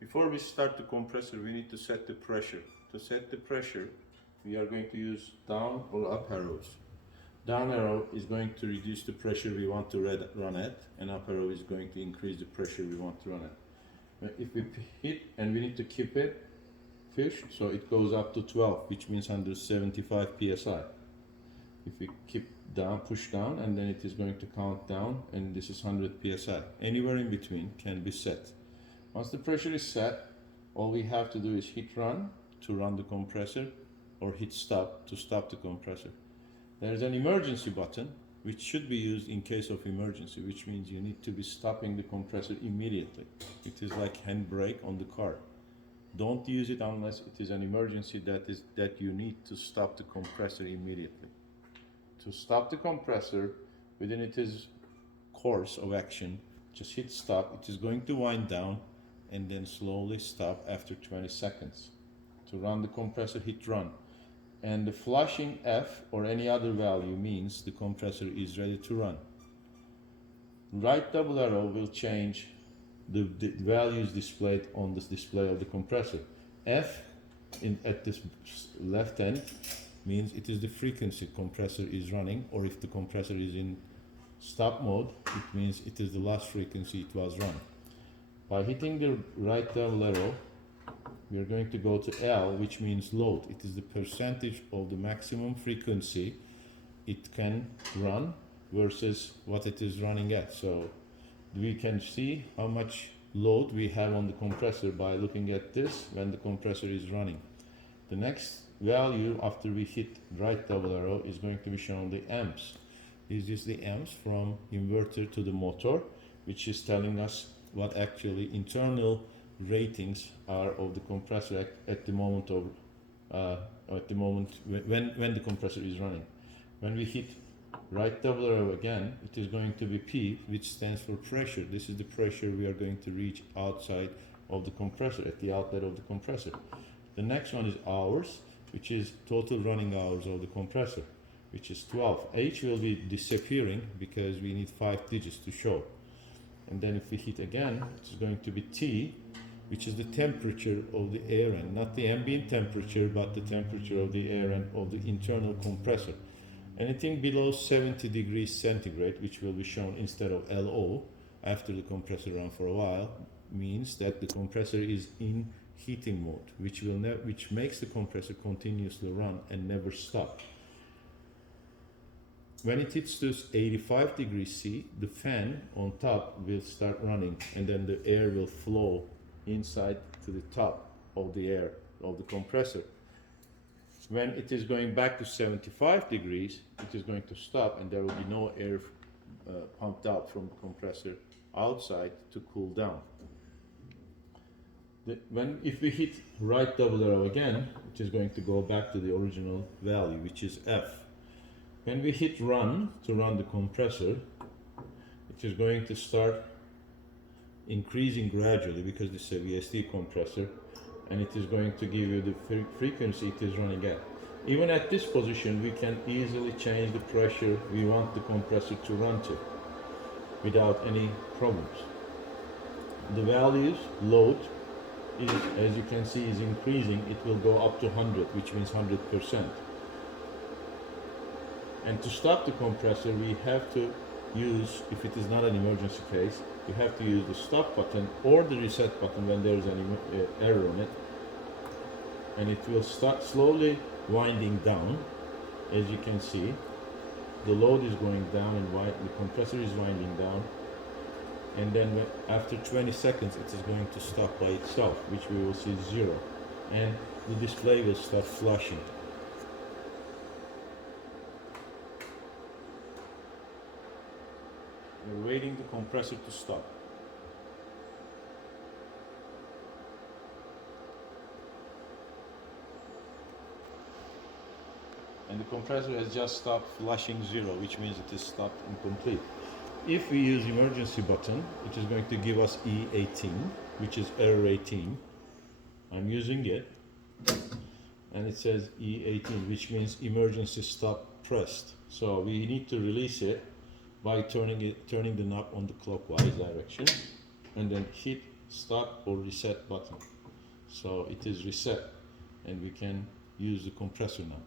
Before we start the compressor, we need to set the pressure. To set the pressure, we are going to use down or up arrows. Down arrow is going to reduce the pressure we want to run at, and up arrow is going to increase the pressure we want to run at. If we hit, and we need to keep it pushed, so it goes up to 12, which means 175 psi. If we keep down, push down, and then it is going to count down, and this is 100 psi. Anywhere in between can be set. Once the pressure is set, all we have to do is hit run to run the compressor, or hit stop to stop the compressor. There is an emergency button which should be used in case of emergency, which means you need to be stopping the compressor immediately. It is like handbrake on the car. Don't use it unless it is an emergency that you need to stop the compressor immediately. To stop the compressor within its course of action, just hit stop. It is going to wind down and then slowly stop after 20 seconds. To run the compressor, hit run. And the flashing F or any other value means the compressor is ready to run. Right double arrow will change the values displayed on this display of the compressor. F at this left end means it is the frequency compressor is running, or if the compressor is in stop mode, it means it is the last frequency it was run. By hitting the right double arrow, we are going to go to L, which means load. It is the percentage of the maximum frequency it can run versus what it is running at. So we can see how much load we have on the compressor by looking at this when the compressor is running. The next value after we hit right double arrow is going to be shown the amps. This is the amps from inverter to the motor, which is telling us what actually internal ratings are of the compressor at the moment of when the compressor is running. When we hit right double arrow again, it is going to be P, which stands for pressure. This is the pressure we are going to reach outside of the compressor, at the outlet of the compressor. The next one is hours, which is total running hours of the compressor, which is 12. H will be disappearing because we need 5 digits to show. And then if we hit again, it's going to be T, which is the temperature of the air end, not the ambient temperature, but the temperature of the air end of the internal compressor. Anything below 70 degrees centigrade, which will be shown instead of LO after the compressor runs for a while, means that the compressor is in heating mode, which makes the compressor continuously run and never stop. When it hits to 85 degrees C, the fan on top will start running, and then the air will flow inside to the top of the air of the compressor. When it is going back to 75 degrees, it is going to stop, and there will be no air pumped out from the compressor outside to cool down. If we hit right double arrow again, it is going to go back to the original value, which is F. When we hit run to run the compressor, it is going to start increasing gradually because this is a VSD compressor, and it is going to give you the frequency it is running at. Even at this position, we can easily change the pressure we want the compressor to run to without any problems. The values, load, is, as you can see, is increasing. It will go up to 100, which means 100%. And to stop the compressor, we have to use, if it is not an emergency case, you have to use the stop button or the reset button when there is an error in it, and it will start slowly winding down. As you can see, the load is going down and the compressor is winding down, and then after 20 seconds it is going to stop by itself, which we will see 0, and the display will start flashing. We're waiting the compressor to stop. And the compressor has just stopped flashing 0, which means it is stopped and complete. If we use emergency button, it is going to give us E18, which is error 18. I'm using it, and it says E18, which means emergency stop pressed. So we need to release it by turning the knob on the clockwise direction, and then hit start or reset button. So it is reset and we can use the compressor now.